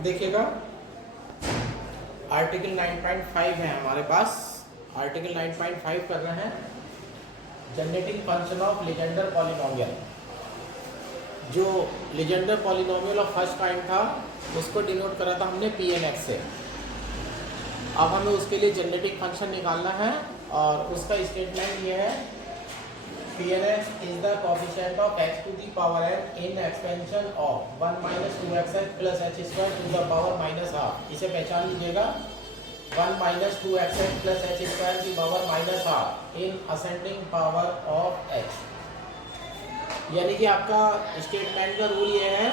अब देखिएगा आर्टिकल 9.5 है हमारे पास। आर्टिकल 9.5 कर रहे हैं generating function of Legendre polynomial. जो Legendre polynomial of first kind था उसको डिनोट करा था हमने पी एन एक्स से। अब हमें उसके लिए जनरेटिंग फंक्शन निकालना है और उसका स्टेटमेंट ये है p n x is the coefficient of x to the power n in expansion of 1 minus 2xh plus h square to the power minus half. इसे पहचान लीजिएगा 1 minus 2xh plus h square की power minus half in ascending power of h। यानी कि आपका statement का rule ये है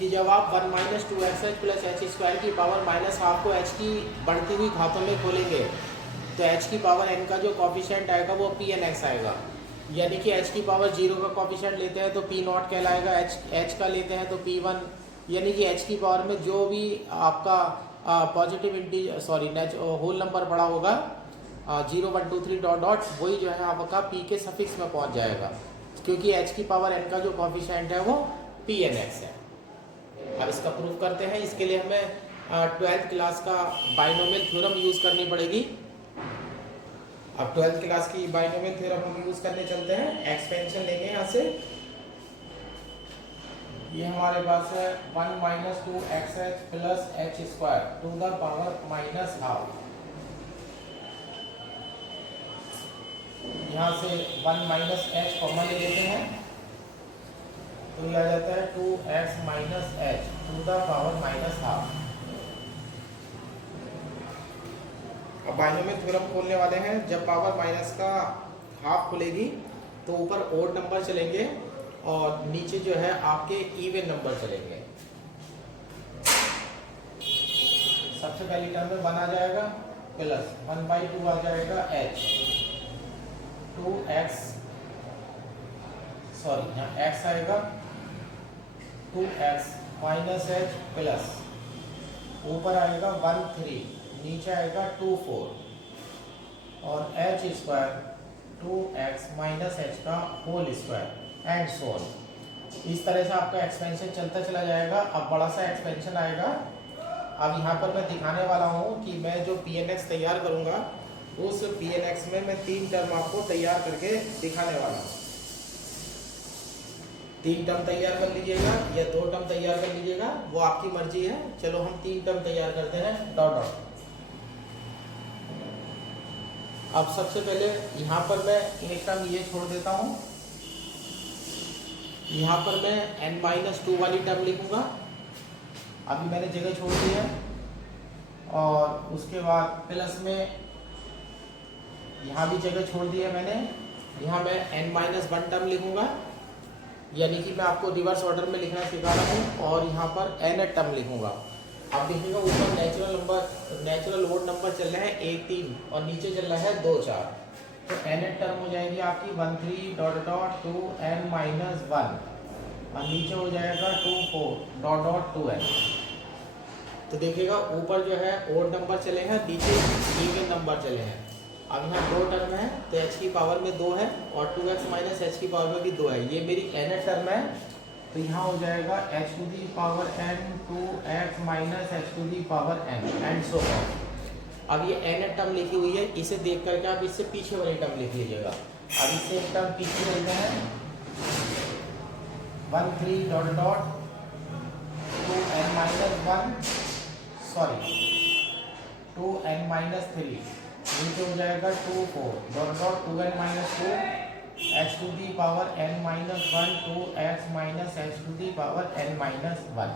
कि जब आप 1 minus 2xh plus h square की पावर माइनस हाफ को h की बढ़ती हुई घातों में खोलेंगे तो h की पावर n का जो कॉफिशिएंट आएगा वो पी एन एक्स आएगा। यानी कि h की पावर 0 का कॉफिशिएंट लेते हैं तो पी नॉट कहलाएगा, h का लेते हैं तो p1। यानी कि h की पावर में जो भी आपका पॉजिटिव होल नंबर पड़ा होगा 0 1 2 3 डॉट डॉट वही जो है आपका p के सफिक्स में पहुंच जाएगा, क्योंकि h की पावर n का जो कॉफिशिएंट है वो पी एन एक्स है। अब इसका प्रूफ करते हैं। इसके लिए हमें 12th क्लास का बाइनोमियल थ्योरम यूज करनी पड़ेगी। अब 12th क्लास की बाइनोमियल थ्योरम हम यूज करने चलते हैं। एक्सपेंशन लेंगे यहाँ से। ये हमारे पास है 1 minus 2xh plus h square to the power minus half. यहाँ से 1 माइनस h कॉमन ले लेते हैं तो ये आ जाता है 2x minus h to the power minus half. अब बाइनोमियल थ्योरम खोलने वाले हैं। जब पावर माइनस का हाफ खुलेगी तो ऊपर ओड नंबर चलेंगे और नीचे जो है आपके इवन नंबर चलेंगे। सबसे पहली टर्म में 1 आ जाएगा प्लस 1/2 आ जाएगा h 2x यहाँ x आएगा 2x माइनस h प्लस ऊपर आएगा 1 3 नीचे आएगा 2 4 और h square 2x minus h का whole square and so on. इस तरह से आपका एक्सपेंशन चलता चला जाएगा। अब बड़ा सा एक्सपेंशन आएगा। अब यहाँ पर मैं दिखाने वाला हूँ कि मैं जो पी एन एक्स तैयार करूँगा उस पी एन एक्स में मैं 3 टर्म आपको तैयार करके दिखाने वाला हूँ। 3 टर्म तैयार कर लीजिएगा या 2 टर्म तैयार कर लीजिएगा, वो आपकी मर्जी है। चलो हम 3 टर्म तैयार करते हैं डॉट डॉट। अब सबसे पहले यहाँ पर मैं एक टर्म ये छोड़ देता हूँ। यहाँ पर मैं n-2 वाली टर्म लिखूँगा। अभी मैंने जगह छोड़ दी है और उसके बाद प्लस में यहाँ भी जगह छोड़ दी है मैंने। यहाँ मैं n-1 टर्म लिखूँगा, यानी कि मैं आपको रिवर्स ऑर्डर में लिखना सिखा रहा हूँ। और यहाँ पर n टर्म लिखूँगा। अब देखिएगा ऊपर नेचुरल ओड नंबर चल रहे हैं 1 3 और नीचे चल रहा है 2 4। तो n टर्म हो जाएगी आपकी 1 3 डॉट डॉट 2 n माइनस 1 और नीचे हो जाएगा 2 4 डॉट डॉट 2n। तो देखिएगा ऊपर जो है ओड नंबर चले हैं, नीचे इवन नंबर चले हैं। अब यहाँ 2 टर्म है तो h की पावर में 2 है और 2x माइनस h की पावर में भी 2 है। ये मेरी n टर्म है। तो यहाँ हो जाएगा h to the power n 2x minus h to the power n and so on. अब ये n टर्म लिखी हुई है, इसे देख करके आप इससे पीछे वाली टर्म लिख लीजिएगा। अब इससे एक टर्म पीछे चलते हैं 1 3 dot dot 2n minus 2n minus 3 नीचे हो जाएगा 2 4 dot dot 2n minus 2 h to the power n minus 1 2x minus h to the power n minus 1।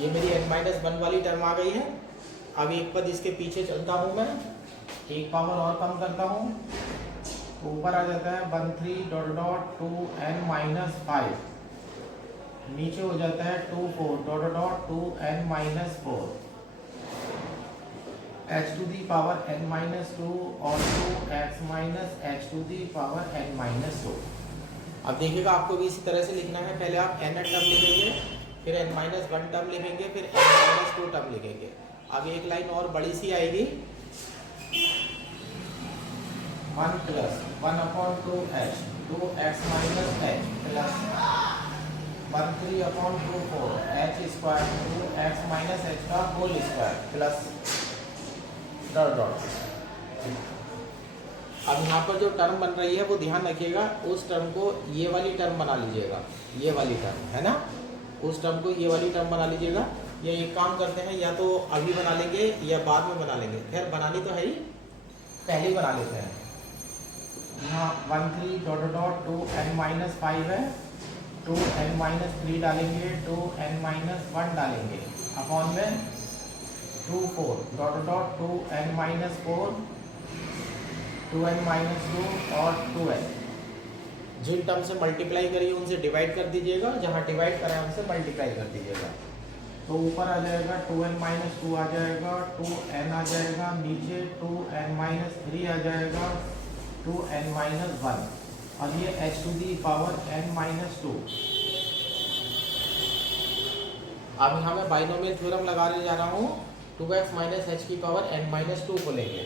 ये मेरी n माइनस 1 वाली टर्म आ गई है। अब एक पद इसके पीछे चलता हूँ मैं, एक पावर और कम करता हूँ तो ऊपर आ जाता है 1 3 डॉट डॉट 2n माइनस 5 नीचे हो जाता है 2 4 dot dot 2n minus 4 h to the power n minus 2 और 2x minus h to the power n minus 2। अब देखिएगा आपको भी इसी तरह से लिखना है। पहले आप n टर्म लिखेंगे, फिर n माइनस 1 टर्म लिखेंगे, फिर n माइनस 2 टर्म लिखेंगे। अब एक लाइन और बड़ी सी आएगी 1 plus 1/2h 2x minus h plus 13/2 h square two x minus h का whole square plus dot dot. अब यहाँ पर जो टर्म बन रही है वो ध्यान रखिएगा, उस टर्म को ये वाली टर्म बना लीजिएगा, ये वाली टर्म है ना, उस टर्म को ये वाली टर्म बना लीजिएगा। या एक काम करते हैं, या तो अभी बना लेंगे या बाद में बना लेंगे, खैर बनानी तो है ही, पहले ही बना लेते हैं। यहाँ 13 डॉट डॉट 2n-5 है, 2n-3 डालेंगे, 2n-1 डालेंगे अपॉन में 24 डॉट डॉट 2n-4, 2n-2 और 2n। जिन टर्म से मल्टीप्लाई करिए उनसे डिवाइड कर दीजिएगा, जहाँ डिवाइड करें उनसे मल्टीप्लाई कर दीजिएगा। तो ऊपर आ जाएगा 2n-2 आ जाएगा, 2n आ जाएगा, नीचे 2n-3 आ जाएगा, 2n-1 और ये h to the power n-2। अब यहाँ मैं बाइनोमियल थ्योरम लगाने जा रहा हूँ, 2x माइनस एच की पावर n-2 को लेंगे,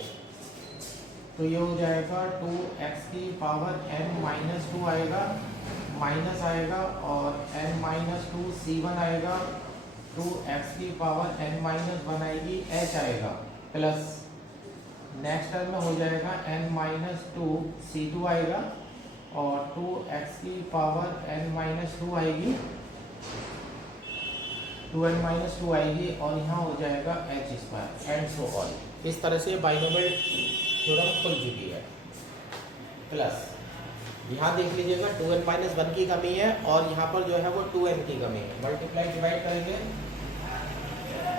तो ये हो जाएगा 2x की पावर n-2 आएगा, माइनस आएगा और n-2 c1 आएगा, 2x की पावर n-1 आएगी, h आएगा प्लस नेक्स्ट टर्म में हो जाएगा n-2 c2 आएगा और 2x की पावर n-2 आएगी, 2n-2 आएगी और यहाँ हो जाएगा h square and so on. इस तरह से बाइनोमियल थ्योरम खुल चुकी है। प्लस यहाँ देख लीजिएगा 2n-1 की कमी है और यहाँ पर जो है वो 2n की कमी है। मल्टीप्लाई डिवाइड करेंगे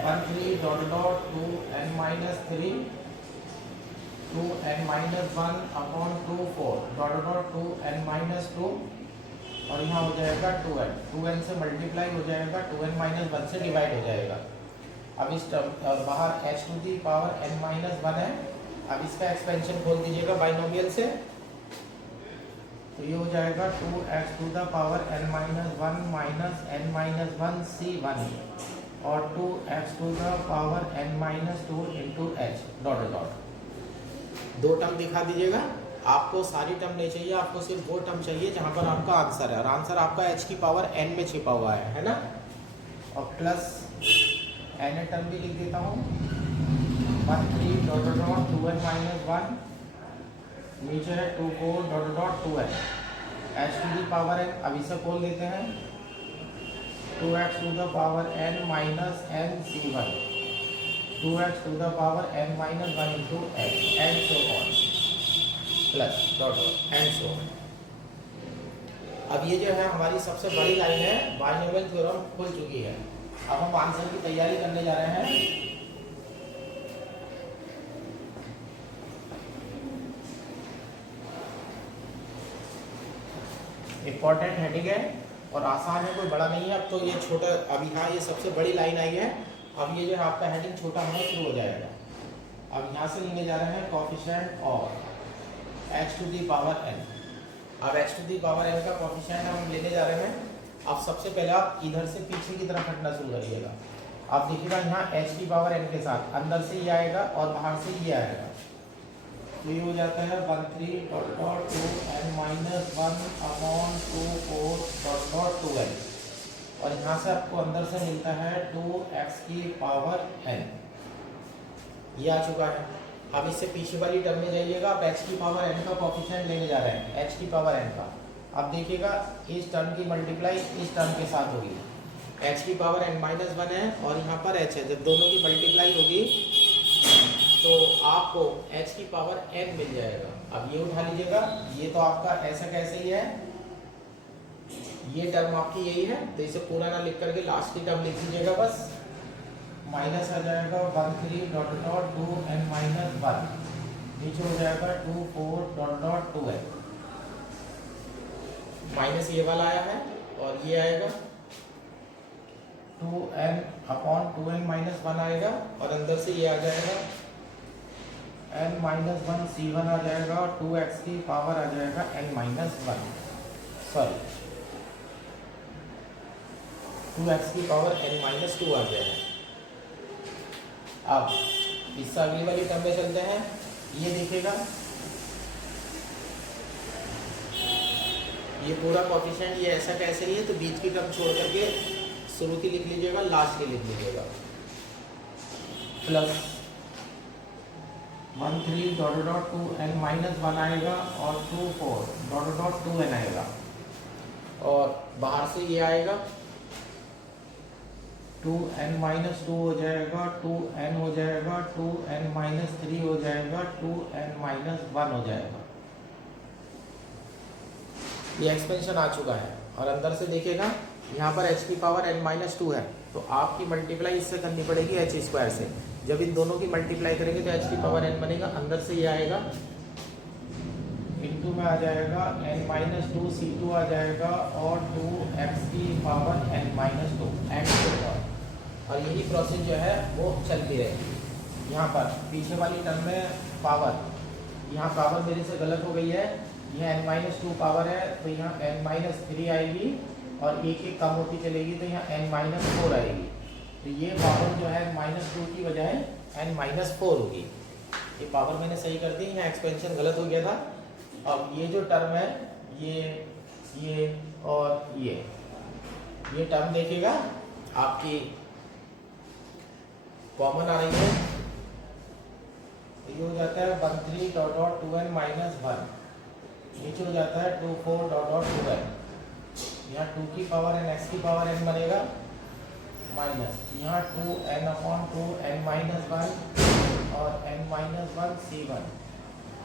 13 dot dot 2n-3 2n-1 upon 24 dot dot 2n-2 और यहाँ हो जाएगा 2n, 2n से मल्टीप्लाई हो जाएगा, 2n-1 से डिवाइड हो जाएगा। अब इस टर्म और बाहर h to the power n-1 है। अब इसका एक्सपेंशन खोल दीजिएगा बाइनोमियल से, तो ये हो जाएगा 2x to the power n-1 minus n-1 c1 और 2x to the power n-2 into h dot dot. दो टर्म दिखा दीजिएगा, आपको सारी टर्म नहीं चाहिए, आपको सिर्फ वो टर्म चाहिए जहाँ पर आपका आंसर है, और आंसर आपका h की पावर n में छिपा हुआ है ना। और प्लस n टर्म भी लिख देता हूँ, 13 डॉट डॉट 2n-1 नीचे है 24 dot dot 2n h to the power n। अब इसे खोल देते हैं, 2x to the power n minus n c1, 2x to the power n-1 into h and so on plus dot dot and so on. अब ये जो है हमारी सबसे बड़ी लाइन है, बाइनोमियल थ्योरम खुल चुकी है। अब हम आंसर की तैयारी करने जा रहे हैं। इम्पॉर्टेंट हेडिंग है और आसान है, कोई बड़ा नहीं है। अब तो ये छोटा, अभी हाँ ये सबसे बड़ी लाइन आई है, अब ये जो है आपका हेडिंग छोटा होना शुरू हो जाएगा। अब यहाँ से लेने जा रहे हैं coefficient of h to the power n। अब h to the power n का कोफिशिएंट हम लेने जा रहे हैं। अब सबसे पहले आप इधर से पीछे की तरफ हटना शुरू करिएगा। आप देखिएगा यहाँ h की पावर n के साथ अंदर से ये आएगा और बाहर से ये आएगा, तो ये हो जाता है 13 dot dot 2n-1 upon 24 dot dot 2n और यहाँ से आपको अंदर से मिलता है 2x की पावर n। ये आ चुका है। अब इससे पीछे वाली टर्म में जाइएगा, आप h की पावर n का कोफिशिएंट लेने जा रहे हैं, h की पावर n का। अब देखिएगा इस टर्म की मल्टीप्लाई इस टर्म के साथ होगी, h की पावर n-1 है और यहाँ पर h है। जब दोनों की मल्टीप्लाई होगी तो आपको h की पावर n मिल जाएगा। अब ये उठा लीजिएगा, ये तो आपका ऐसा कैसे ही है, ये टर्म आपकी यही है, तो इसे पूरा ना लिख करके लास्ट की टर्म लिख दीजिएगा बस। माइनस आ जाएगा 13 डॉट डॉट 2n-1 नीचे हो जाएगा 24 डॉट डॉट 2n माइनस ये वाला आया है और ये आएगा 2n अपॉन 2n-1 आएगा और अंदर से ये आ जाएगा n-1 c1 आ जाएगा और 2x की पावर आ जाएगा n-1 सॉरी 2x की पावर n-2 आ गया है। अब इससे अगली वाली टर्म में चलते हैं। ये देखिएगा ये पूरा कोफिशिएंट ये ऐसा कैसे ही है, तो बीच की टर्म छोड़ करके शुरू की लिख लीजिएगा, लास्ट की लिख लीजिएगा। Plus 1 3 dot dot 2n minus 1 आएगा और 2 4 डॉट डॉट 2n आएगा, और बाहर से ये आएगा 2n माइनस 2 हो जाएगा, 2n हो जाएगा, 2n माइनस 3 हो जाएगा, 2n माइनस 1 हो जाएगा। ये एक्सपेंशन आ चुका है। और अंदर से देखिएगा यहाँ पर h की पावर n माइनस 2 है, तो आपकी मल्टीप्लाई इससे करनी पड़ेगी h स्क्वायर से। जब इन दोनों की मल्टीप्लाई करेंगे तो h की पावर n बनेगा, अंदर से ये आएगा इंटू में आ जाएगा n माइनस 2 C2 आ जाएगा और 2x की पावर n माइनस 2 एंड होगा। और यही प्रोसेस जो है वो चलती रहेगी। यहाँ पर पीछे वाली टर्म में पावर, यहाँ पावर मेरे से गलत हो गई है, यह n माइनस 2 पावर है तो यहाँ n माइनस 3 आएगी और एक एक कम होती चलेगी तो यहाँ n माइनस 4 आएगी। तो ये पावर जो है माइनस 2 की बजाय n माइनस 4 होगी। ये पावर मैंने सही कर दी, यहाँ एक्सपेंशन गलत हो गया था। अब ये जो टर्म है ये और ये टर्म देखिएगा आपकी कॉमन आ रही है, ये हो जाता है 1 3 डॉट डॉट 2n माइनस 1, नीचे हो जाता है 2 4 डॉट डॉट 2n। यहाँ 2 की पावर n x की पावर n बनेगा माइनस, यहाँ 2n अपॉन 2n माइनस 1 और n माइनस 1 c1,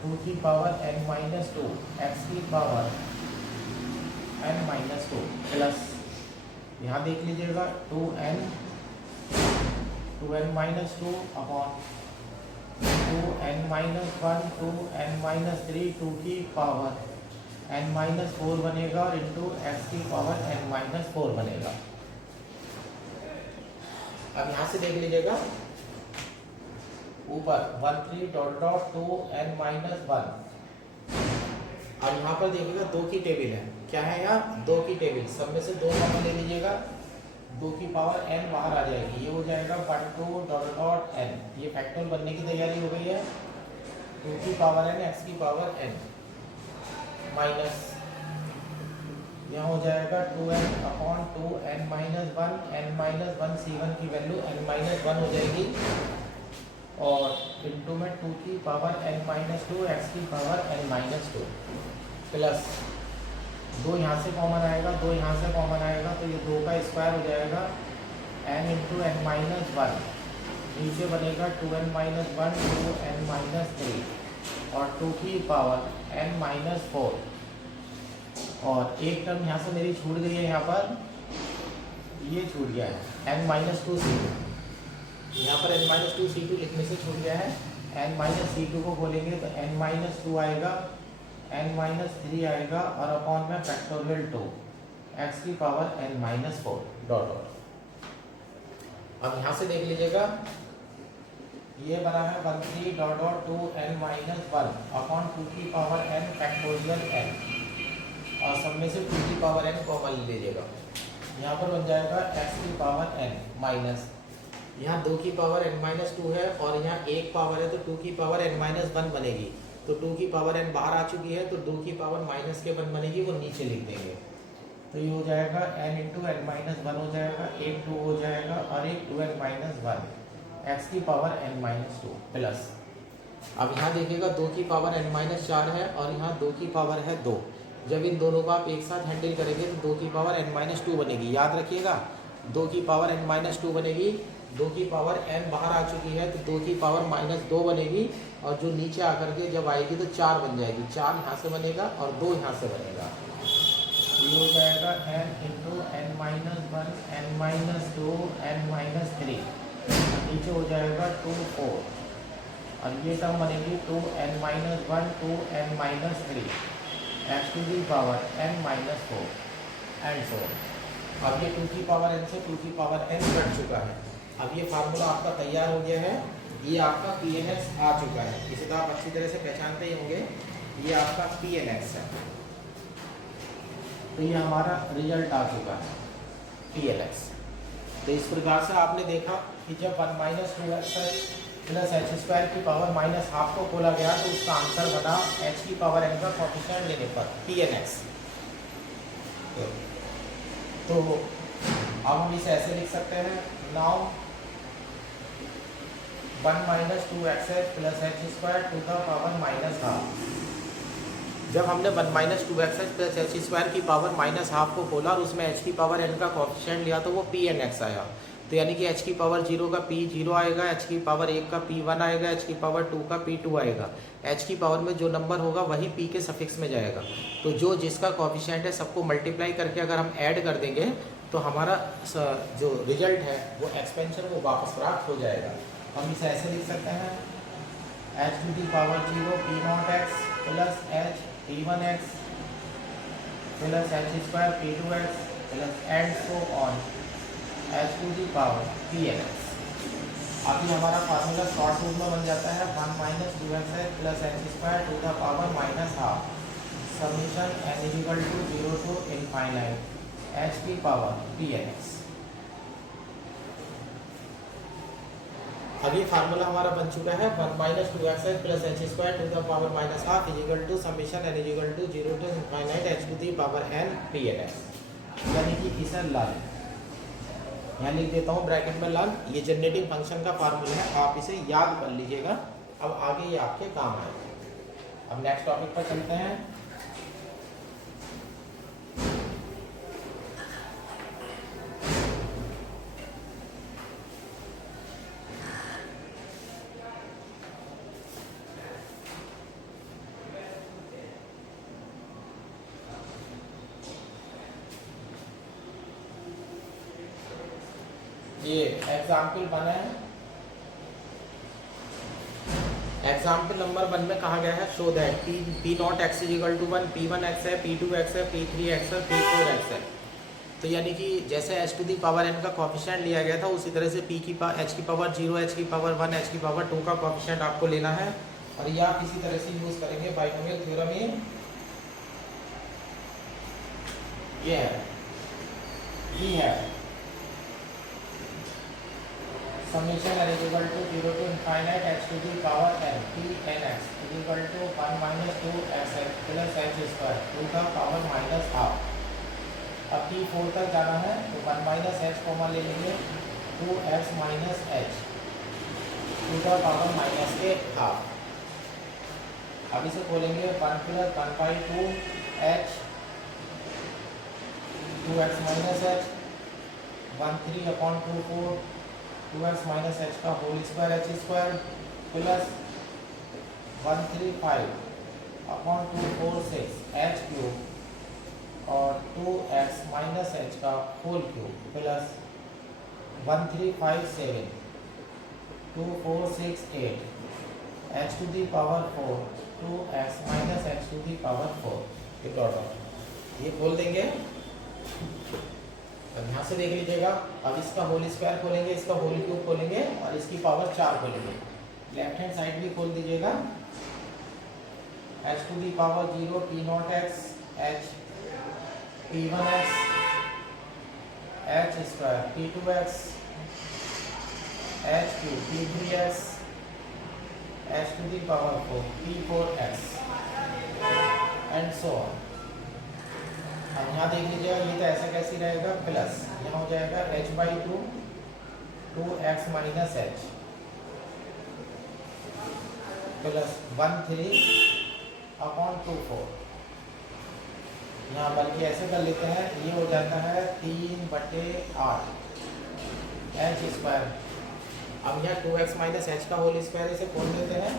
2 की पावर n माइनस 2 x की पावर n माइनस 2 प्लस, यहाँ देख लीजिएगा 2n minus 2 upon 2n minus 1 2n minus 3 2 की पावर n माइनस 4 बनेगा और इंटू x की पावर n माइनस 4 बनेगा। अब यहाँ से देख लीजिएगा ऊपर 1 3 डॉट डॉट 2n माइनस 1, और यहाँ पर देखिएगा 2 की टेबल है, क्या है यहाँ 2 की टेबल, सब में से 2 कॉमन ले लीजिएगा, 2 की पावर n बाहर आ जाएगी, ये हो जाएगा 1 2 डॉट डॉट n, ये फैक्टोरियल बनने की तैयारी हो गई है। 2 की पावर n x की पावर n माइनस, यहाँ हो जाएगा 2n upon 2n minus 1 n minus 1 c1 की वैल्यू n माइनस 1 हो जाएगी, और इंटू में 2 की पावर n माइनस 2 x की पावर n माइनस 2 प्लस 2 यहाँ से कॉमन आएगा, 2 यहाँ से कॉमन आएगा तो ये 2 का स्क्वायर हो जाएगा n इंटू n माइनस 1, नीचे बनेगा 2n माइनस 1 2n माइनस 3 और 2 की पावर n माइनस 4, और एक टर्म यहाँ से मेरी छूट गई है, यहाँ पर ये छूट गया है n माइनस 2 c2, यहाँ पर n माइनस 2 c2 लिखने से छूट गया है। n माइनस c2 को खोलेंगे तो n माइनस 2 आएगा, n माइनस 3 आएगा और अपॉन में फैक्टोरियल 2 x की power n minus 4 dot dot. अब यहाँ से देख लीजिएगा ये बना है 1 3 dot dot 2n minus 1 upon 2 की पावर n फैक्टोरियल n, और सब में से 2 की पावर n कॉमन ले लीजिएगा, यहाँ पर बन जाएगा x की पावर n माइनस, यहाँ 2 की पावर n माइनस 2 है और यहाँ एक पावर है तो 2 की पावर n माइनस 1 बनेगी, तो 2 की पावर n बाहर आ चुकी है तो 2 की पावर माइनस के 1 बनेगी, वो नीचे लिख देंगे। तो ये हो जाएगा n इंटू n माइनस 1 हो जाएगा, एक 2 हो जाएगा और एक 2n माइनस 1 x की पावर n माइनस 2 प्लस, अब यहाँ देखिएगा 2 की पावर n माइनस 4 है और यहाँ 2 की पावर है 2, जब इन दोनों को आप एक साथ हैंडल करेंगे तो 2 की पावर n माइनस 2 बनेगी, याद रखिएगा 2 की पावर n माइनस 2 बनेगी, 2 की पावर n बाहर आ चुकी है तो 2 की पावर माइनस 2 बनेगी, और जो नीचे आकर के जब आएगी तो 4 बन जाएगी, 4 यहाँ से बनेगा और 2 यहाँ से बनेगा, ये हो जाएगा n into n minus 1 n minus 2 n minus 3, नीचे हो जाएगा 2 4 और ये टर्म बनेगी 2n minus 1 2n minus 3 x to the power n minus 4 and so. अब ये 2 की पावर n से 2 की पावर n कट चुका है। अब ये फार्मूला आपका तैयार हो गया है, ये आपका PNX आ चुका है, इसे तो आप अच्छी तरह से पहचानते ही होंगे, ये आपका PNX है। तो ये हमारा रिजल्ट आ चुका है PNX। तो इस प्रकार से आपने देखा कि जब 1 minus 2x plus h square की पावर माइनस हाफ को खोला गया तो उसका आंसर बना h की पावर n का कोफिशिएंट लेने पर PNX। सकते हो। तो अब हम इसे ऐसे लिख सकते हैं, now 1 minus 2xh plus h square to the power minus half. जब हमने 1 minus 2xh plus h square की पावर माइनस हाफ को खोला और उसमें h की पावर n का कोफिशिएंट लिया तो वो p n x आया। तो यानी कि h की पावर 0 का p 0 आएगा, h की पावर 1 का p 1 आएगा, h की पावर 2 का p 2 आएगा। h की पावर में जो नंबर होगा वही p के सफिक्स में जाएगा। तो जो जिसका कोफिशिएंट है सबको मल्टीप्लाई करके अगर हम ऐड कर देंगे तो हमारा जो रिजल्ट है वो एक्सपेंशन वो वापस प्राप्त हो जाएगा। हम इसे ऐसे लिख सकते हैं, h to the power 0 p naught x plus h p1x plus h square p2x plus and so on h to the power pnx। अभी हमारा फार्मूला शॉर्ट रूप में बन जाता है 1 minus 2xh plus h square to the power minus half summation n equal to 0 to infinite h की power pnx। अब ये फार्मूला हमारा बन चुका है 1 minus 2xh plus h square to the power minus half equal to summation n equal to 0 to infinite h to the power n pnx। यानी कि इसे लर्न, यहाँ लिख देता हूँ ब्रैकेट में लर्न। ये जनरेटिंग फंक्शन का फार्मूला है, आप इसे याद कर लीजिएगा। अब आगे ये आपके काम आएगा। अब नेक्स्ट टॉपिक पर चलते हैं। ये एग्जाम्पल बना है, एग्जाम्पल नंबर 1 में कहा गया है show that p naught x equal to 1, p1x है, p2x है, p3x है, p4x है। तो यानी कि जैसे h to the power n का कोफिशिएंट लिया गया था उसी तरह से h की पावर 0, h की पावर 1, h की पावर 2 का कोफिशिएंट आपको लेना है। और यह आप इसी तरह से यूज करेंगे बाइनोमियल थ्योरम में। ये है summation n equal to 0 to infinite h to the power n pnx equal to 1 minus 2xh plus h square to the power minus half. अब p4 तक जाना है तो 1 माइनस h कॉमन ले लेंगे, 2x minus h to the power minus के half. अब इसे खोलेंगे 1 plus 1 by 2 h 2x minus h 1 3 upon 2 4 2x minus h का whole square h square plus 1 3 5 upon 2 4 6 h cube और 2x माइनस h का whole cube plus 1 3 5 7 2 4 6 8 h to the power 4 2x minus h to the power 4। ये dot ये खोल देंगे। अब यहाँ से देख लीजिएगा, अब इसका होल स्क्वायर खोलेंगे, इसका होल क्यूब खोलेंगे और इसकी पावर 4 खोलेंगे। लेफ्ट हैंड साइड भी खोल दीजिएगा, h to the power 0 p naught x h p1x h square p2x h cube p3x h to the power 4 p4x and so on. अब यहाँ देख लीजिएगा, ये तो ऐसा कैसे रहेगा, प्लस यहाँ हो जाएगा h by 2 2x minus h plus 1 3 upon 2 4। यहाँ बल्कि ऐसे कर लेते हैं, ये हो जाता है 3/8 h स्क्वायर। अब यहाँ 2x माइनस h का होल स्क्वायर इसे खोल देते हैं,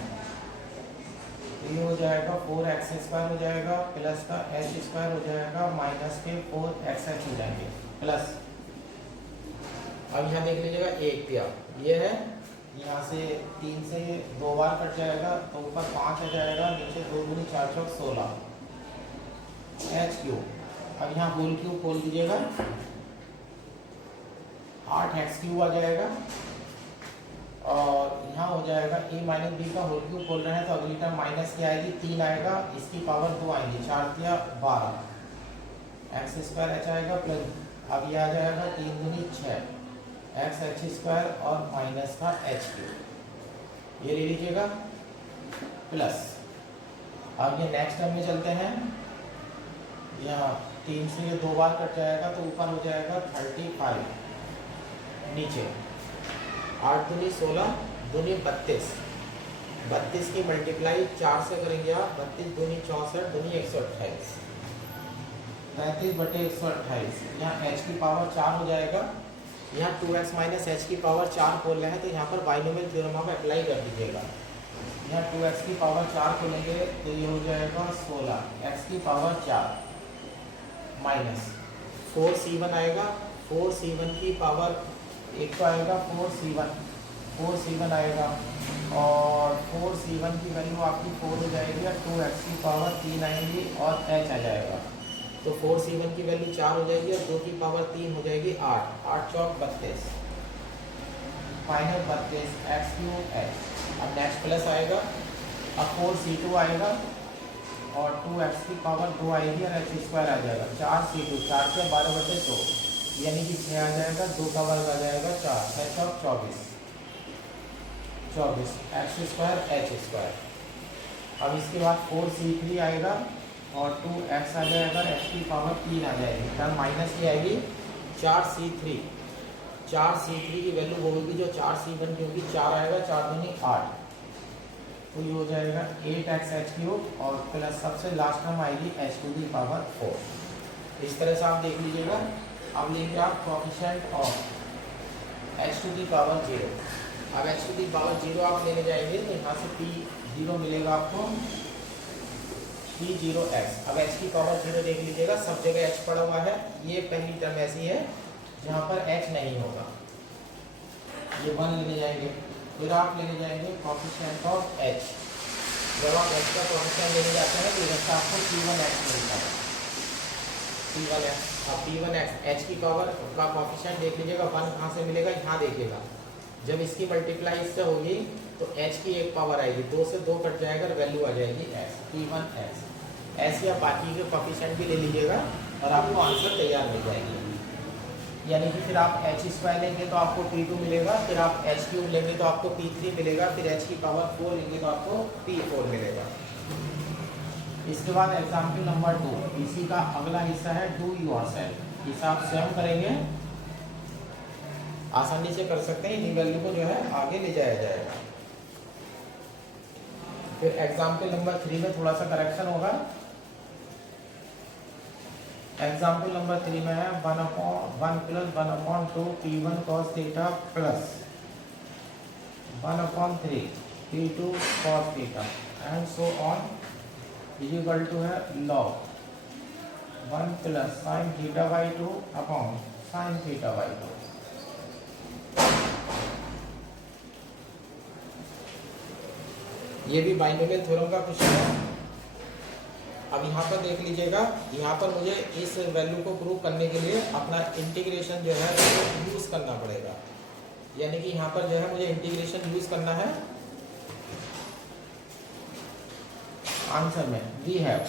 ये हो जाएगा 4x स्क्वायर हो जाएगा प्लस का h स्क्वायर हो जाएगा माइनस के 4xh हो जाएंगे प्लस। अब यहाँ देख लीजिएगा एक दिया ये है, यहाँ से 3 से 2 बार कट जाएगा तो ऊपर 5 आ जाएगा, नीचे 2 दूनी 4 चौक 16 h क्यूब। अब यहाँ होल क्यूब खोल दीजिएगा, 8x क्यूब आ जाएगा और यहाँ हो जाएगा a माइनस बी का होल क्यूब खोल रहे हैं तो अगली टर्म माइनस की आएगी, 3 आएगा, इसकी पावर 2 आएगी, 4 या 12 x स्क्वायर h आएगा प्लस अब ये आ जाएगा 3 दूनी 6 x h स्क्वायर और माइनस का h क्यूब ये ले लीजिएगा प्लस। अब ये नेक्स्ट टर्म में चलते हैं, यहाँ 3 से ये 2 बार कट जाएगा तो ऊपर हो जाएगा 35, नीचे 8 दूनी 16 दूनी 32, 32 की मल्टीप्लाई 4 से करेंगे आप, 32 दूनी 64 दूनी 128, 35/128। यहाँ h की पावर 4 हो जाएगा। यहाँ 2x माइनस एच की पावर 4 खोल रहे हैं तो यहाँ पर बाइनोमियल थ्योरम आप अप्लाई कर दीजिएगा। यहाँ 2x की पावर 4 खोलेंगे तो ये हो जाएगा 16, x की पावर 4 माइनस 4c1 आएगा, 4c1 की पावर एक तो आएगा 4c1 आएगा और 4c1 की वैल्यू आपकी 4 हो जाएगी और 2x की पावर 3 आएंगी और h आ जाएगा। तो 4c1 की वैल्यू 4 हो जाएगी और 2 की पावर 3 हो जाएगी 8, 8 चौक 32, फाइनल 32 x³ h। अब नेक्स्ट प्लस आएगा, अब 4c2 आएगा और 2x की पावर 2 आएगी और h² आ जाएगा। 4c2, 4 से 12/2 यानी कि 6 आ जाएगा, 2 का वर्ग आ जाएगा 4, 6 चौक 24, 24 x² h²। अब इसके बाद 4c3 आएगा और 2x आ जाएगा, x की पावर 3 आ जाएगी, टर्म माइनस की आएगी 4c3, 4c3 की वैल्यू वो होगी जो 4c1 की होगी, 4 आएगा, 4 दूनी 8, तो ये हो जाएगा 8x h³ और प्लस सबसे लास्ट टर्म आएगी h टू दी पावर 4। इस तरह से आप देख लीजिएगा। अब लेंगे आप coefficient of h to the power 0। अब h टू दी पावर 0 आप लेने जाएंगे तो यहाँ से p0 मिलेगा आपको, p0x। अब h की पावर 0 देख लीजिएगा, सब जगह h पड़ा हुआ है। ये पहली टर्म ऐसी है जहाँ पर h नहीं होगा, ये 1 लेने जाएंगे। फिर आप लेने जाएंगे कोएफिशिएंट ऑफ h। जब आप h का कोएफिशिएंट लेने जाते हैं तो इधर आपको p1x मिलता है, p1x। अब p1x h की पावर का कोएफिशिएंट देख लीजिएगा, 1 कहाँ से मिलेगा, यहाँ देखिएगा। जब इसकी मल्टीप्लाई इससे होगी तो h की एक पावर आएगी, 2 से 2 कट जाएगा, वैल्यू आ जाएगी x, p1x। ऐसे आप बाकी के कोएफिशिएंट भी ले लीजिएगा और आपको आंसर तैयार मिल जाएगी। यानी कि फिर आप h² लेंगे तो आपको p2 मिलेगा, फिर आप h³ लेंगे तो आपको p3 मिलेगा, फिर h की पावर 4 लेंगे तो आपको p4 मिलेगा। इसके बाद एग्जाम्पल नंबर 2, इसी का अगला हिस्सा है डू योरसेल्फ। इसे आप स्वयं करेंगे, आसानी से कर सकते हैं, इन्हीं वैल्यू को जो है आगे ले जाया जाएगा। फिर एग्जाम्पल नंबर 3 में थोड़ा सा करेक्शन होगा। एग्जाम्पल नंबर 3 में है 1 + 1/2 p1 cos theta plus 1/3 p2 cos theta and so on equal to है log 1 + sin θ/2 अपॉन sin θ/2। ये भी बाइनोमियल थ्योरम का क्वेश्चन है। अब यहाँ पर देख लीजिएगा, यहाँ पर मुझे इस वैल्यू को प्रूव करने के लिए अपना इंटीग्रेशन जो है वो यूज़ करना पड़ेगा। यानी कि यहाँ पर जो है मुझे इंटीग्रेशन यूज़ करना है। आंसर में we have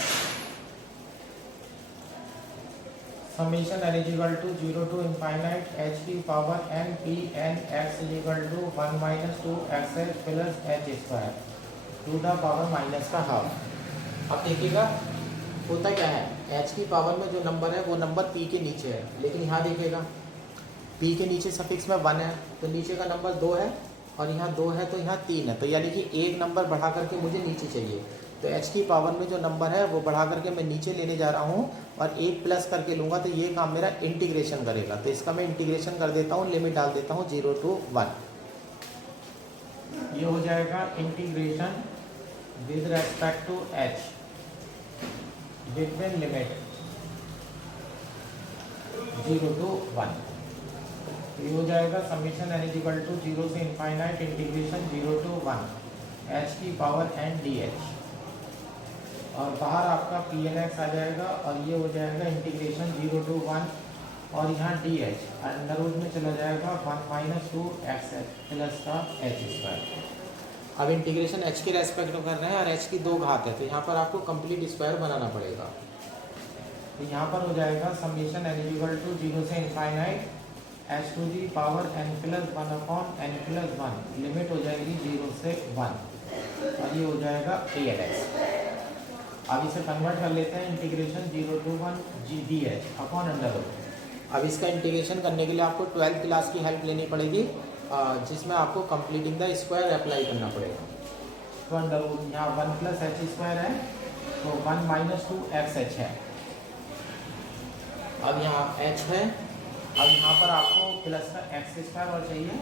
summation n equal to 0 to infinite h की power n p n x equal to 1 - 2xh plus h² to the power minus का हाफ। अब देखिएगा होता क्या है, h की पावर में जो नंबर है वो नंबर p के नीचे है, लेकिन यहाँ देखिएगा p के नीचे सफिक्स में 1 है तो नीचे का नंबर 2 है और यहाँ 2 है तो यहाँ 3 है, तो यानी कि एक नंबर बढ़ा करके मुझे नीचे चाहिए। तो h की पावर में जो नंबर है वो बढ़ा करके मैं नीचे लेने जा रहा हूँ और 1 प्लस करके लूँगा तो ये काम मेरा इंटीग्रेशन करेगा। तो इसका मैं इंटीग्रेशन कर देता हूँ, लिमिट डाल देता हूँ 0 to 1। ये हो जाएगा integration with respect to h between limit 0 to 1। ये हो जाएगा समेशन n इक्वल टू 0 से इनफाइनाइट इंटीग्रेशन 0 to 1 h की पावर n dh और बाहर आपका pnx आ जाएगा और ये हो जाएगा इंटीग्रेशन 0 to 1 और यहाँ dh अंडर रूट में चला जाएगा 1 - 2xh प्लस का h²। अब इंटीग्रेशन h के रेस्पेक्ट में कर रहे हैं और h की 2 घात है तो यहाँ पर आपको कंप्लीट स्क्वायर बनाना पड़ेगा। तो यहाँ पर हो जाएगा समेशन n इक्वल टू 0 से infinite h to the power n + 1 upon n + 1 limit हो जाएगी 0 से 1 और ये हो जाएगा a n x। अब इसे कन्वर्ट कर लेते हैं, integration 0 to 1 g d h upon under root. अब इसका इंटीग्रेशन करने के लिए आपको 12th क्लास की हेल्प लेनी पड़ेगी, जिसमें आपको कंप्लीटिंग द स्क्वायर अप्लाई करना पड़ेगा। तो अंडर रूट यहाँ 1 प्लस एच स्क्वायर है, तो 1 माइनस 2 एक्स एच है। अब यहाँ एच है, अब यहाँ पर आपको प्लस का एक्स स्क्वायर और चाहिए,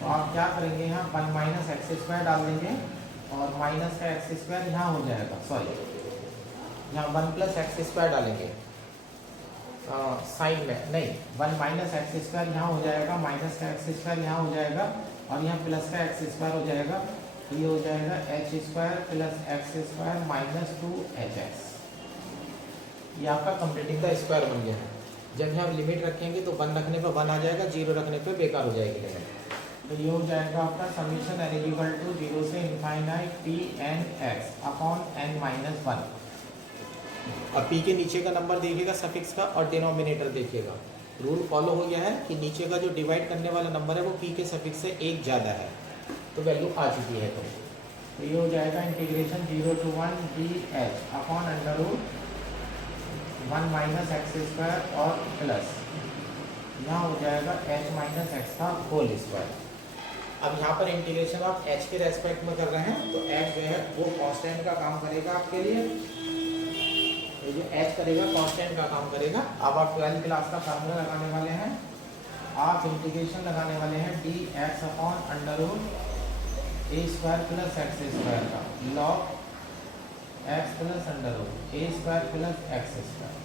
तो आप क्या करेंगे, यहाँ 1 माइनस एक्स स्क्वायर डाल देंगे और माइनस का एक्स स्क्वायर यहाँ हो जाएगा, सॉरी यहाँ 1 प्लस एक्स स्क्वायर डालेंगे साइन में, नहीं 1 माइनस एक्स स्क्वायर यहाँ हो जाएगा, माइनस का एक्स स्क्वायर यहाँ हो जाएगा और यहाँ प्लस का एक्स स्क्वायर हो जाएगा, तो ये हो जाएगा H square plus x square minus 2 H x. ये आपका कंप्लीटिंग द स्क्वायर बन गया है। जब यहाँ लिमिट रखेंगे तो 1 रखने पर 1 आ जाएगा, 0 रखने पर बेकार हो जाएगी लिमिट। तो ये हो जाएगा आपका समीशन n इक्वल टू 0 से infinite p n x upon n minus 1। अब p के नीचे का नंबर देखिएगा सफिक्स का और डिनोमिनेटर देखिएगा। रूल फॉलो हो गया है कि नीचे का जो डिवाइड करने वाला नंबर है वो p के सफिक्स से 1 ज़्यादा है, तो वैल्यू आ चुकी है। तो ये हो जाएगा integration 0 to 1 d h upon under root 1 minus x square और प्लस यहाँ हो जाएगा h माइनस एक्स का होल स्क्वायर। अब यहाँ पर इंटीग्रेशन आप h के रेस्पेक्ट में कर रहे हैं, तो h जो है वो कांस्टेंट का काम करेगा आपके लिए, ये जो h करेगा कांस्टेंट का काम करेगा। अब आप 12th क्लास का फार्मूला लगाने वाले हैं, आप इंटीग्रेशन लगाने वाले हैं d x upon under root a square plus x square का log x plus under root a square plus x square.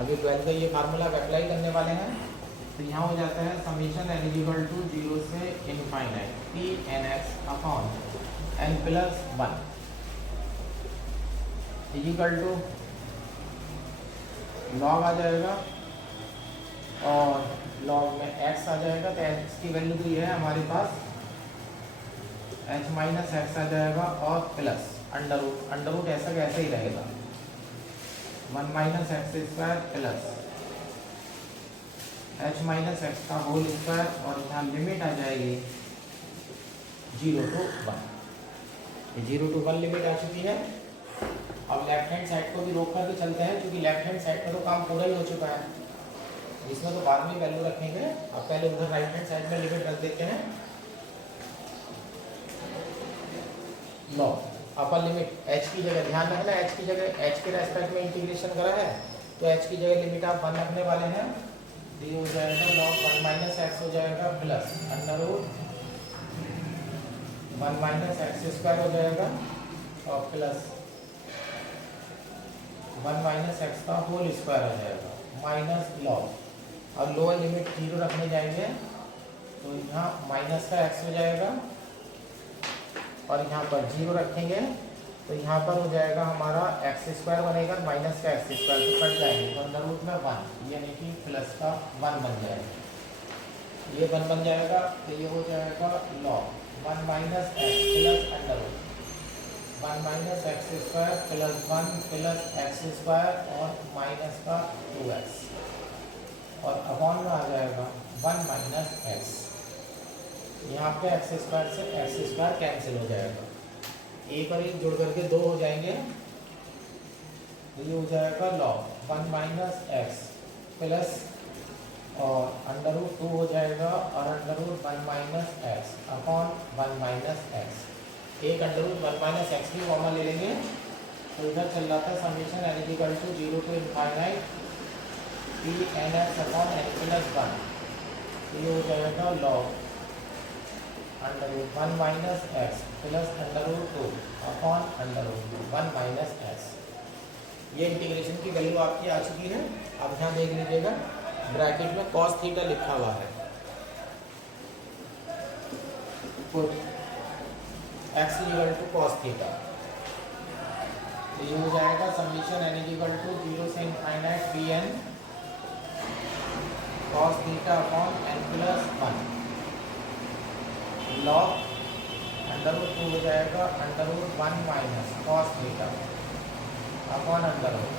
अभी 12th का ये फार्मूला अप्लाई करने वाले हैं, तो यहाँ हो जाता है समीशन n इक्वल टू 0 से infinite p n x upon n plus 1 equal to log आ जाएगा और लॉग में x आ जाएगा, तो x की वैल्यू तो ये है हमारे पास, h माइनस एक्स आ जाएगा और प्लस अंडर रूट ऐसा कैसे ही रहेगा 1 minus x square plus h minus x का होल स्क्वायर और यहाँ लिमिट आ जाएगी 0 to 1। 0 to 1 लिमिट आ चुकी है। अब लेफ्ट हैंड साइड को भी रोक करके चलते हैं, क्योंकि लेफ्ट हैंड साइड का तो काम पूरा ही हो चुका है, इसमें तो बाद में वैल्यू रखेंगे। अब पहले उधर राइट हैंड साइड में लिमिट रख देते हैं। नो अपर लिमिट h की जगह, ध्यान रखना h की जगह, h के रेस्पेक्ट में इंटीग्रेशन करा है तो h की जगह लिमिट आप 1 रखने वाले हैं, ये हो जाएगा लॉग 1 माइनस एक्स हो जाएगा plus under root 1 minus x square हो जाएगा और प्लस 1 माइनस एक्स का होल स्क्वायर हो जाएगा माइनस लॉग। और लोअर लिमिट 0 रखने जाएंगे तो यहाँ माइनस का x हो जाएगा और यहाँ पर 0 रखेंगे तो यहाँ पर हो जाएगा हमारा एक्स स्क्वायर बनेगा, माइनस का एक्स स्क्वायर तो कट जाएंगे, तो अंडर रूट में 1 यानी कि प्लस का 1 बन जाएगा, ये 1 बन जाएगा। तो ये हो जाएगा log 1 minus x plus under root 1 minus x square plus 1 plus x square और माइनस का 2x और अपॉन में आ जाएगा 1 माइनस एक्स। यहाँ पे एक्स स्क्वायर से एक्स स्क्वायर कैंसिल हो जाएगा, एक और एक जुड़ करके 2 हो जाएंगे, तो ये हो जाएगा लॉग 1 माइनस एक्स प्लस और अंडर रूट 2 हो जाएगा और under root 1 minus x upon 1 minus x. एक अंडर रूट 1 माइनस एक्स भी कॉमन ले लेंगे, तो इधर चल रहा था summation n equal to 0 to infinite p n x upon n plus 1, तो ये हो जाएगा log under root 1 minus x plus under root 2 upon under root 1 minus x. ये इंटीग्रेशन की वैल्यू आपकी आ चुकी है। अब यहाँ देख लीजिएगा ब्रैकेट में cos थीटा लिखा हुआ है, x equal to cos theta, तो ये हो जाएगा समीशन n इक्वल टू 0 से infinite p n cos theta upon n plus 1 log under root 2 हो जाएगा under root 1 minus cos theta upon under root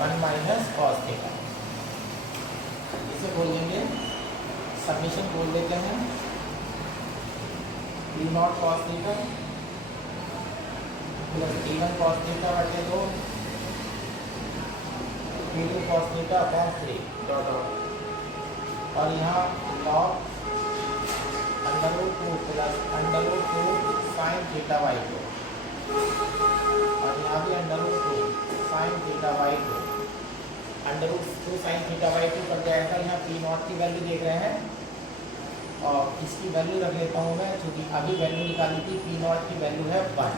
1 minus cos theta. इसे बोल देंगे सबमिशन बोल देते हैं P naught cos theta plus P1 cos theta बटे 2 P2 cos theta upon 3 dot dot, और यहाँ log √2 plus √2 sin theta by 2, और यहाँ भी √2 sin theta by 2, √2 sin theta by 2 कर जाएगा। यहाँ P0 की वैल्यू देख रहे हैं और इसकी वैल्यू रख लेता हूँ मैं, क्योंकि अभी वैल्यू निकाली थी। P0 की वैल्यू है 1,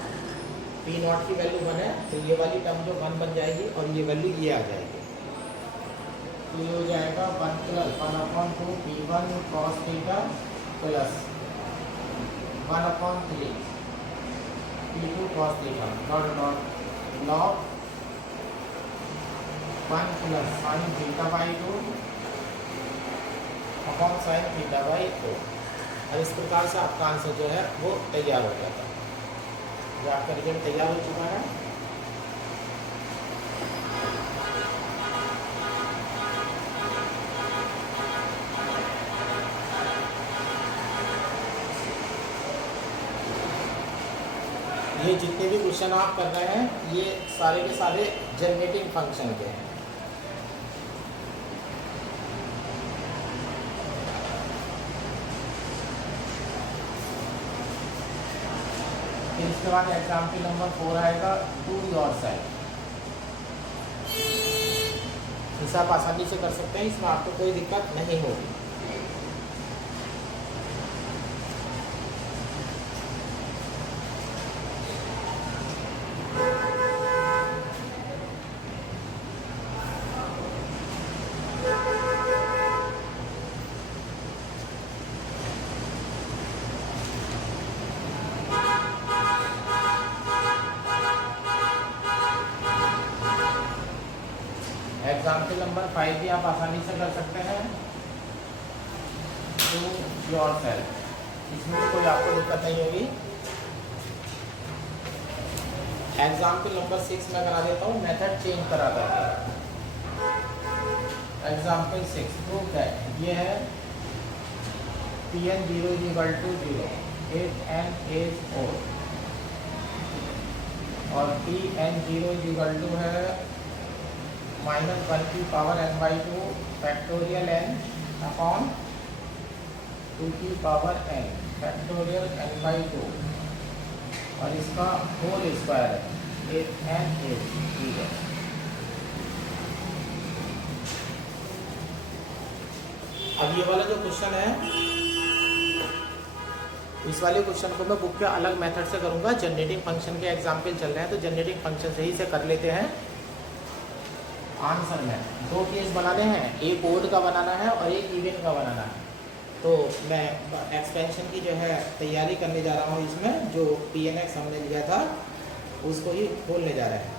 P0 की वैल्यू 1 है, तो ये वाली टर्म जो 1 बन जाएगी और ये वैल्यू ये आ जाएगी, तो ये हो जाएगा 1 plus 1/2 P1 cos theta plus 1/3 P2 cos theta dot dot log 1 plus sin theta by 2 upon sin theta by 2। और इस प्रकार से आपका आंसर जो है वो तैयार हो जाता है। जो आपका रिजल्ट तैयार हो चुका है। ये जितने भी क्वेश्चन आप कर रहे हैं ये सारे के सारे जनरेटिंग फंक्शन के हैं। फिर इसके बाद एग्जाम्पल नंबर 4 आएगा, डू योरसेल्फ। इसे आप आसानी से कर सकते हैं, इसमें आपको कोई दिक्कत नहीं होगी। एग्जाम्पल नंबर 5 भी आप आसानी से कर सकते हैं, डू योरसेल्फ। इसमें भी कोई आपको दिक्कत नहीं होगी। एग्जाम्पल नंबर 6 में करा देता हूँ, मेथड चेंज करा देता हूँ। एग्जाम्पल 6 प्रूव दैट ये है Pn 0 = 0 if n is odd, और Pn 0 = है -1 की power n/2 factorial n upon 2 की पावर n फैक्टोरियल n/2, और इसका होल स्क्वायर है if n is even। अब ये वाला जो क्वेश्चन है, इस वाले क्वेश्चन को मैं बुक के अलग मेथड से करूंगा। जनरेटिंग फंक्शन के एग्जाम्पल चल रहे हैं, तो जनरेटिंग फंक्शन से ही से कर लेते हैं। आंसर में 2 केस बनाने हैं, एक ओड का बनाना है और एक इवन का बनाना है। तो मैं एक्सपेंशन की जो है तैयारी करने जा रहा हूँ। इसमें जो PNX हमने लिया था उसको ही खोलने जा रहे हैं,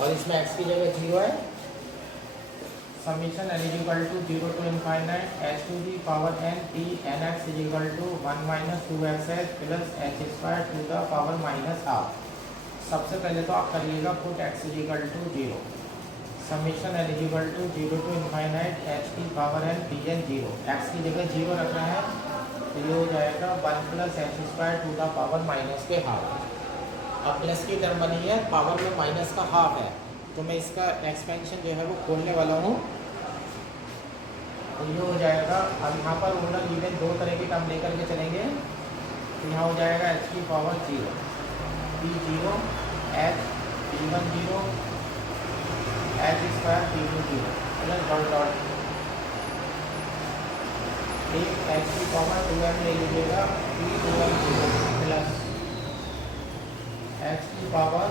और इसमें x की जगह 0 है। Summation n = 0 to infinite h to the power n t nx = 1 - 2xh plus h² to the power -half। सबसे पहले तो आप करिएगा put x = 0, summation n = 0 to infinite h की पावर n Pn 0, x की जगह 0 रख रहे हैं, तो ये हो जाएगा 1 + h² to the power -½ अब प्लस की टर्म बनी है, पावर में माइनस का हाफ है, तो मैं इसका एक्सपेंशन जो है वो खोलने वाला हूँ। तो ये हो जाएगा, अब यहाँ पर ओनर इवन 2 तरह की टर्म लेकर के चलेंगे, तो यहाँ हो जाएगा h की power 0 P0 h P1 0 h² P2 0 plus dot dot एक h की पावर 2m ले लीजिएगा P2m 0 प्लस h की पावर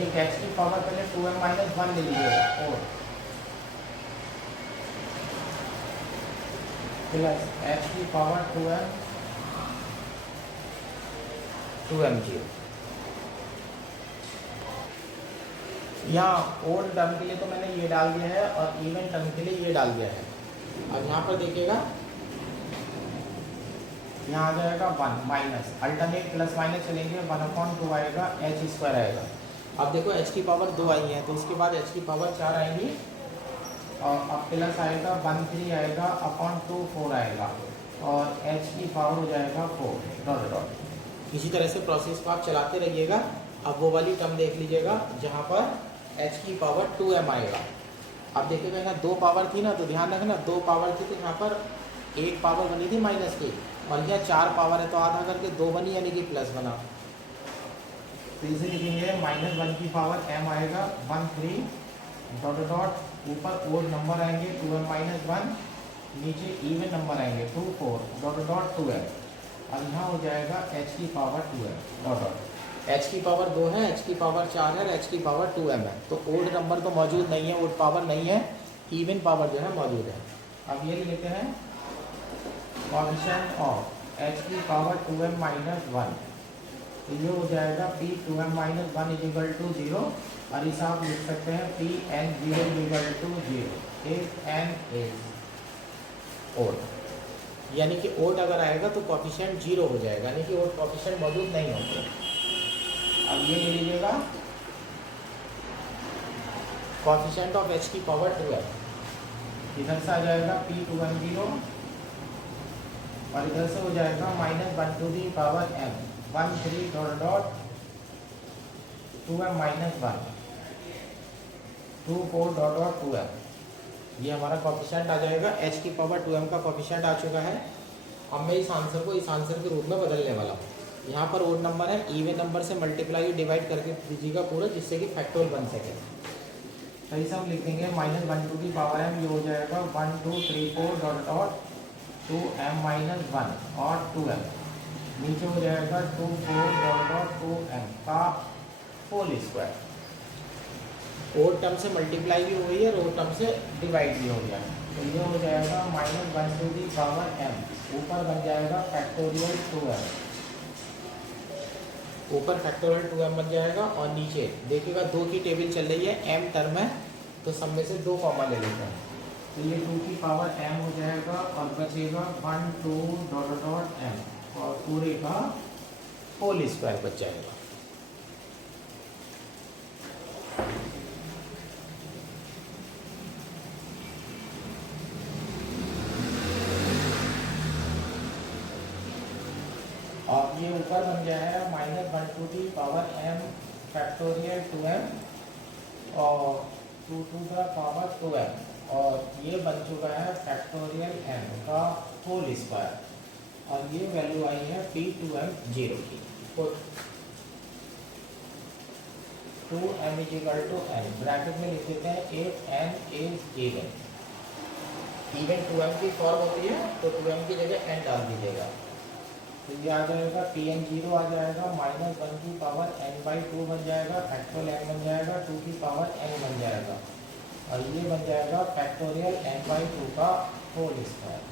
एक h की पावर पहले 2m - 1 ले लीजिएगा और प्लस h की पावर 2m 0। यहाँ ओड टर्म के लिए तो मैंने ये डाल दिया है और इवन टर्म के लिए ये डाल दिया है। अब यहाँ पर देखिएगा, यहाँ आ जाएगा 1 माइनस अल्टरनेट प्लस माइनस चलेंगे, 1/2 आएगा, h² आएगा। अब देखो h की पावर 2 आई है, तो उसके बाद h की पावर 4 आएगी, और अब प्लस आएगा 1 3 आएगा अपॉन 2 4 आएगा, और h की पावर हो जाएगा 4 डॉट डॉट। इसी तरह से प्रोसेस को आप चलाते रहिएगा। अब वो वाली टर्म देख लीजिएगा जहाँ पर h की पावर 2m आएगा। अब देखिएगा ना 2 पावर थी ना, तो ध्यान रखना 2 पावर थी तो यहाँ पर 1 पावर बनी थी माइनस की, और यहाँ 4 पावर है तो आधा करके 2 बनी, यानी कि प्लस बना। तो इसे लिखेंगे -1 की पावर m आएगा 1 3 डॉट डॉट, ऊपर ओड नंबर आएंगे 2m माइनस 1, नीचे इवन नंबर आएंगे 2 4 डॉट डॉट 2m, और यहाँ हो जाएगा h की power 2m dot dot. h की पावर 2 है, h की पावर 4 है, h की पावर 2m है। तो ओड नंबर तो मौजूद नहीं है, ओड पावर नहीं है, इवन पावर जो है मौजूद है। अब ये लेते हैं कोएफिशिएंट ऑफ h की पावर 2m माइनस 1, तो ये हो जाएगा p 2m minus 1 is equal to 0, और इसे आप लिख सकते हैं p n 0 is equal to 0 if n is odd, यानी कि ओड अगर आएगा तो कोएफिशिएंट 0 हो जाएगा, यानी कि ओड कोएफिशिएंट मौजूद नहीं होते। अब ये ले लीजिएगा कोएफिशिएंट ऑफ h की पावर 2m, इधर से आ जाएगा p 2m 0, और इधर से हो जाएगा -1 to the power m 1 3 dot dot 2m minus 1 2 4 dot dot 2m। ये हमारा कोएफिशिएंट आ जाएगा, h की पावर 2m का कोएफिशिएंट आ चुका है। अब मैं इस आंसर को इस आंसर के रूप में बदलने वाला हूँ। यहाँ पर ओड नंबर है, इवन नंबर से मल्टीप्लाई डिवाइड करके दीजिएगा पूरा, जिससे कि फैक्टोरियल बन सके। तो इसे हम लिख देंगे -1 टू दी पावर m, ये हो जाएगा 1 2 3 4 डॉट डॉट 2m माइनस 1 और 2m, नीचे हो जाएगा 2 4 डॉट डॉट 2m का होल स्क्वायर। ओड टर्म से मल्टीप्लाई भी हुई है और ओड टर्म से डिवाइड भी हो गया, तो ये हो जाएगा -1 टू दी पावर m, ऊपर बन जाएगा फैक्टोरियल 2m, ऊपर फैक्टोरियल 2m बन जाएगा, और नीचे देखिएगा 2 की टेबल चल रही है, m टर्म है तो सब में से 2 कॉमन ले लेते हैं, तो ये 2 की पावर m हो जाएगा, और बचेगा 1 2 डॉट डॉट m, और पूरे का होल स्क्वायर बच जाएगा। और ये ऊपर बन जाएगा -1 to the power m factorial 2m और 2 टू द पावर 2m, और ये बन चुका है फैक्टोरियल m का होल स्क्वायर, और ये वैल्यू आई है p2m 0 की। 2m is equal to n, bracket में लिख देते हैं if n is even. Even 2m की फॉर्म होती है तो 2m की जगह n डाल दीजिएगा, तो ये आ जाएगा pn 0 आ जाएगा, -1 की पावर n/2 बन जाएगा, फैक्टोरियल n बन जाएगा, 2 की पावर n बन जाएगा, और ये बन जाएगा फैक्टोरियल n/2 का होल स्क्वायर।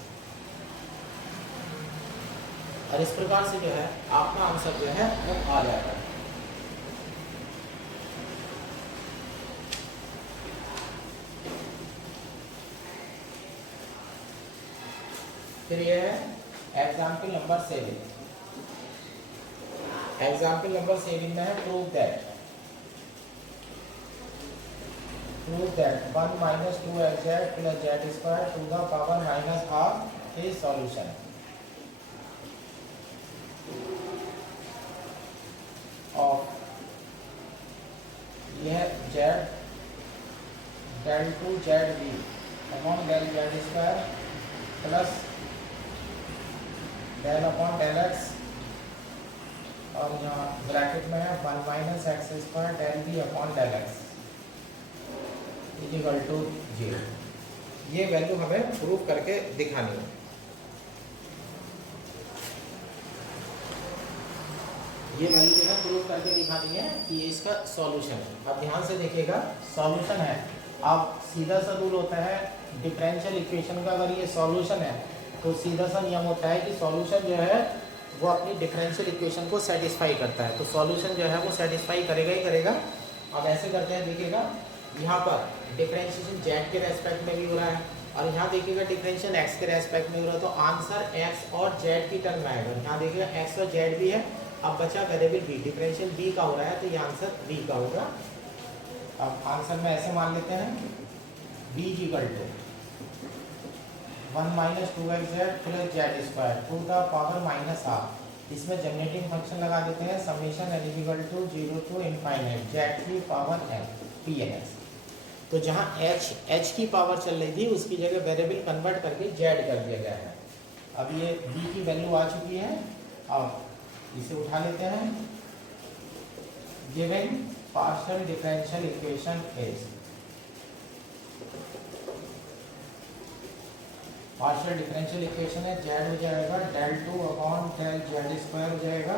और इस प्रकार से जो है आपका आंसर जो है वो आ जाएगा। फिर ये है एग्जाम्पल नंबर 7। एग्जाम्पल नंबर 7 में है prove that 1 minus 2xz plus z square to the power -12 is solution of यह z del 2 zb upon del z square plus del upon del x, और यहाँ ब्रैकेट में है 1 minus x square del b upon del x equal to 0। ये value हमें proof करके दिखानी है। ये वैल्यू जो है प्रूफ करके दिखानी है कि ये इसका सॉल्यूशन है। अब ध्यान से देखिएगा, सॉल्यूशन है, अब सीधा सा रूल होता है डिफरेंशियल इक्वेशन का, अगर ये सॉल्यूशन है तो सीधा सा नियम होता है कि सॉल्यूशन जो है वो अपनी डिफरेंशियल इक्वेशन को सेटिस्फाई करता है, तो सॉल्यूशन जो है वो सेटिस्फाई करेगा ही करेगा। अब ऐसे करते हैं, देखिएगा यहाँ पर डिफरेंशिएशन जेड के रेस्पेक्ट में भी हो रहा है, और यहाँ देखिएगा डिफरेंशिएशन एक्स के रेस्पेक्ट में हो रहा है, तो आंसर एक्स और जेड की टर्म में आएगा। यहाँ देखिएगा एक्स और जेड भी है, अब बचा वेरिएबल बी, डिफरेंशियल बी का हो रहा है, तो ये आंसर बी का होगा। अब आंसर में ऐसे मान लेते हैं b equal to 1 minus 2xz plus z square to the power minus half. इसमें जनरेटिंग फंक्शन लगा देते हैं summation n equal to 0 to infinite z की power n p n x. तो जहाँ एच की पावर चल रही थी उसकी जगह वेरिएबल कन्वर्ट करके जेड कर दिया गया है। अब ये बी की वैल्यू आ चुकी है, अब इसे उठा लेते हैं। Given partial differential equation is, partial differential equation है जेड हो जाएगा del two upon del z square हो जाएगा,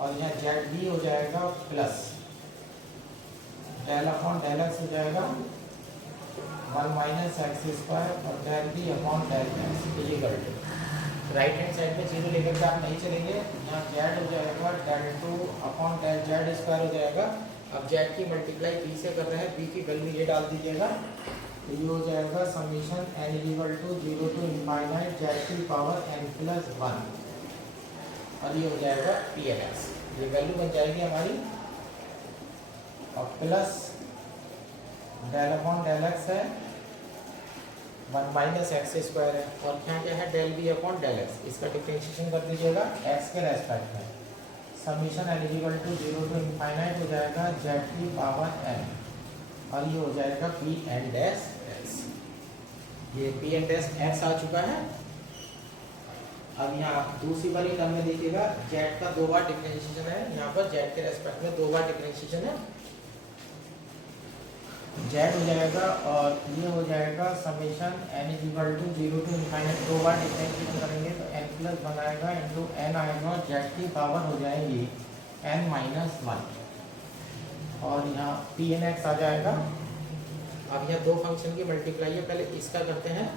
और यहाँ जेड बी हो जाएगा plus del upon del x हो जाएगा 1 माइनस एक्स स्क्वायर और del b upon del x equal to, right hand side में जीरो लेकर के आप नहीं चलेंगे। यहाँ जेड हो जाएगा del two upon del z square हो जाएगा। अब जेड की मल्टीप्लाई बी से कर रहे हैं, बी की वैल्यू ये डाल दीजिएगा, तो ये हो जाएगा summation n equal to 0 to infinite z की पावर एन प्लस 1, और ये हो जाएगा पी एन एक्स। ये वैल्यू बन जाएगी हमारी, और plus del upon del x है 1 माइनस एक्स स्क्वायर है, और क्या क्या है del b upon del x. इसका डिफरेंशिएशन कर दीजिएगा एक्स के रेस्पेक्ट में, summation n equal to 0 to infinite हो जाएगा जेड की पावर एन, और ये हो जाएगा पी एन डैश एक्स। ये पी एन डैश एक्स आ चुका है। अब यहाँ दूसरी वाली टर्म में देखिएगा जेड का 2 बार डिफरेंशिएशन है, यहाँ पर जेड के रेस्पेक्ट में 2 बार डिफरेंशिएशन है, जेड हो जाएगा और ये हो जाएगा summation n equal to 0 to infinite 2 बार डिफरेंशिएशन करेंगे तो एन प्लस 1 आएगा इंटू एन आएगा, और जेड की पावर हो जाएगी एन माइनस 1, और यहाँ पी एन एक्स आ जाएगा। अब यहाँ दो फंक्शन की मल्टीप्लाई है, पहले इसका करते हैं,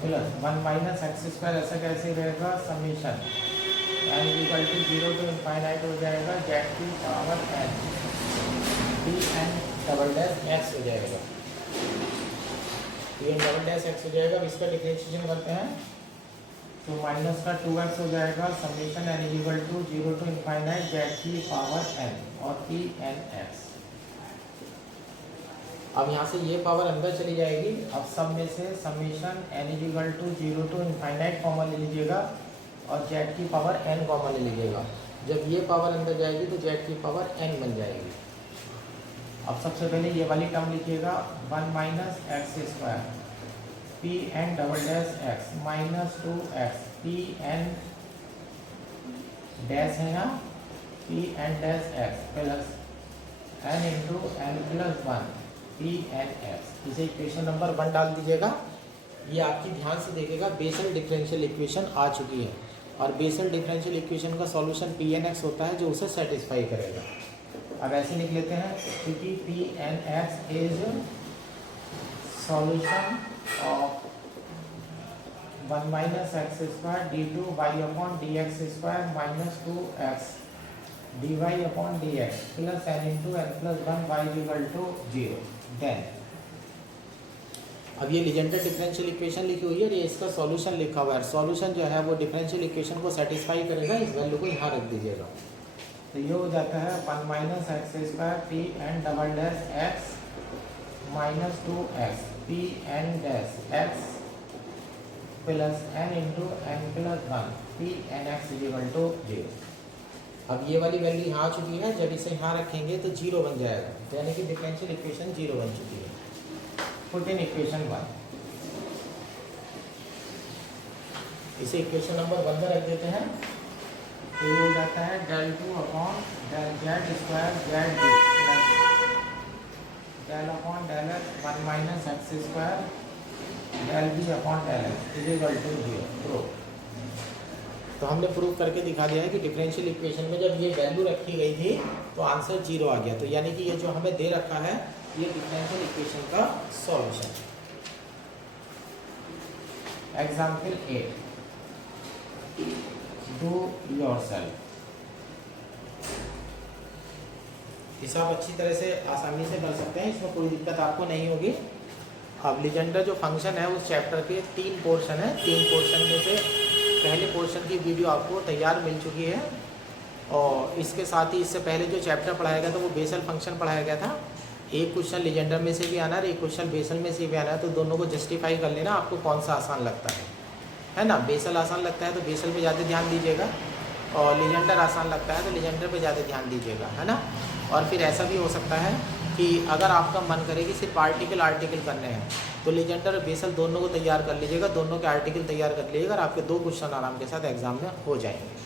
प्लस 1 माइनस एक्स स्क्वायर ऐसा कैसे रहेगा, summation n equal to 0 to infinite हो जाएगा जेड की power n p n double dash x हो जाएगा, p n double dash x हो जाएगा। अब इसका डिफरेंशिएशन करते हैं, तो माइनस का 2x हो जाएगा summation n equal to 0 to infinite z की पावर एन और पी एन एक्स। अब यहाँ से ये पावर अंदर चली जाएगी। अब सब में से summation n equal to 0 to infinite common ले लीजिएगा, और जेड की पावर एन कॉमन ले लीजिएगा। जब ये पावर अंदर जाएगी तो जेड की पावर एन बन जाएगी। अब सबसे पहले ये वाली टर्म लिखिएगा 1 minus x square p n double dash x minus 2x p n dash है यहाँ p n dash x plus n into n plus 1 p n x. इसे इक्वेशन नंबर 1 डाल दीजिएगा। ये आपकी ध्यान से देखिएगा बेसल डिफरेंशियल इक्वेशन आ चुकी है, और बेसल डिफरेंशियल इक्वेशन का सॉल्यूशन पी एन एक्स होता है जो उसे सेटिस्फाई करेगा। अब ऐसे लिख लेते हैं, क्योंकि P n x is solution of 1 minus x square d two y upon d x square minus 2x d y upon d x plus n into n plus 1 y equal to 0। Then अब ये Legender differential equation लिखी हुई है और ये इसका solution लिखा हुआ है। सॉल्यूशन जो है वो डिफरेंशियल इक्वेशन को सेटिस्फाई करेगा। इस वैल्यू को यहाँ रख दीजिएगा, तो ये हो जाता है 1 minus x square p n double dash x minus 2x p n dash x plus n into n plus 1 p n x equal to 0। अब ये वाली वैल्यू यहाँ आ चुकी है, जब इसे यहाँ रखेंगे तो 0 बन जाएगा, यानी कि डिफरेंशियल इक्वेशन 0 बन चुकी है। पुट इन इक्वेशन 1, इसे इक्वेशन नंबर 1 में रख देते हैं, तो ये हो जाता है del 2 upon del z square z d plus del upon del x 1 minus x square del b upon del x equal to 0। Proof. तो हमने प्रूव करके दिखा दिया है कि डिफरेंशियल इक्वेशन में जब ये वैल्यू रखी गई थी तो आंसर 0 आ गया। तो यानी कि ये जो हमें दे रखा है ये डिफरेंशियल इक्वेशन का सॉल्यूशन। Example 8, do yourself. हिसाब अच्छी तरह से आसानी से कर सकते हैं, इसमें कोई दिक्कत आपको नहीं होगी। अब लीजेंडर जो फंक्शन है उस चैप्टर के 3 पोर्शन है। 3 पोर्शन में से पहले पोर्शन की वीडियो आपको तैयार मिल चुकी है, और इसके साथ ही इससे पहले जो चैप्टर पढ़ाया गया था वो बेसल फंक्शन पढ़ाया गया था। एक क्वेश्चन लीजेंडर में से भी आना है, एक क्वेश्चन बेसल में से भी आना है, तो दोनों को जस्टिफाई कर लेना आपको कौन सा आसान लगता है ना। बेसल आसान लगता है तो बेसल पे ज़्यादा ध्यान दीजिएगा, और लीजेंडर आसान लगता है तो लीजेंडर पे ज़्यादा ध्यान दीजिएगा, है ना। और फिर ऐसा भी हो सकता है कि अगर आपका मन करे कि सिर्फ आर्टिकल करने हैं तो लीजेंडर और बेसल दोनों को तैयार कर लीजिएगा, दोनों के आर्टिकल तैयार कर लीजिएगा और आपके 2 क्वेश्चन आराम के साथ एग्जाम में हो जाएंगे।